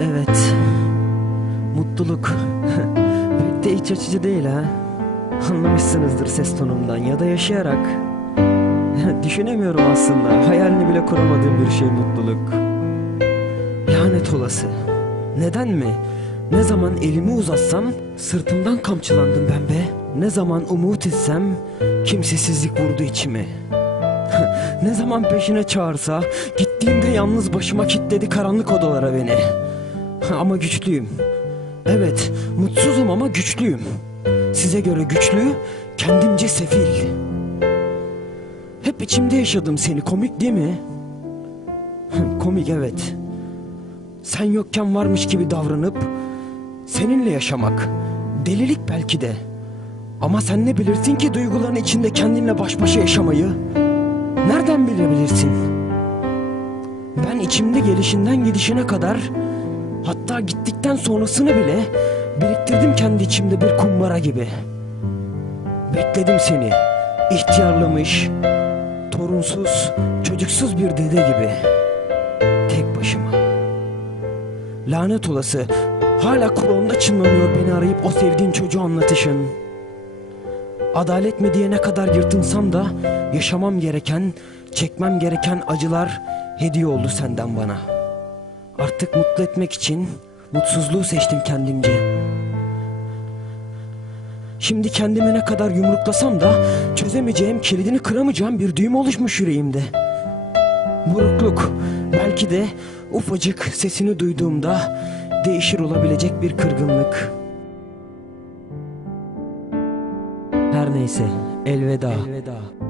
Evet. Mutluluk. Pek de iç açıcı değil ha. Anlamışsınızdır ses tonumdan ya da yaşayarak. Düşünemiyorum aslında. Hayalini bile kuramadığım bir şey mutluluk. Lanet olası. Neden mi? Ne zaman elimi uzatsam sırtımdan kamçılandım ben be. Ne zaman umut etsem kimsesizlik vurdu içimi. ne zaman peşine çağırsa gittiğimde yalnız başıma kilitledi karanlık odalara beni. Ama güçlüyüm. Evet, mutsuzum ama güçlüyüm. Size göre güçlü, kendimce sefil. Hep içimde yaşadım seni, komik değil mi? komik evet. Sen yokken varmış gibi davranıp seninle yaşamak. Delilik belki de. Ama sen ne bilirsin ki duyguların içinde kendinle baş başa yaşamayı? Nereden bilebilirsin? Ben içimde gelişinden gidişine kadar hatta gittikten sonrasını bile biriktirdim kendi içimde bir kumbara gibi. Bekledim seni. ihtiyarlamış, torunsuz, çocuksuz bir dede gibi. Tek başıma. Lanet olası hala kulağımda çınlanıyor beni arayıp o sevdiğin çocuğu anlatışın. Adalet mi diye ne kadar yırtınsam da yaşamam gereken, çekmem gereken acılar hediye oldu senden bana. Artık mutlu etmek için mutsuzluğu seçtim kendimce. Şimdi kendime ne kadar yumruklasam da çözemeyeceğim, kilidini kıramayacağım bir düğüm oluşmuş yüreğimde. Burukluk, belki de ufacık sesini duyduğumda değişir olabilecek bir kırgınlık. Her neyse, elveda. elveda.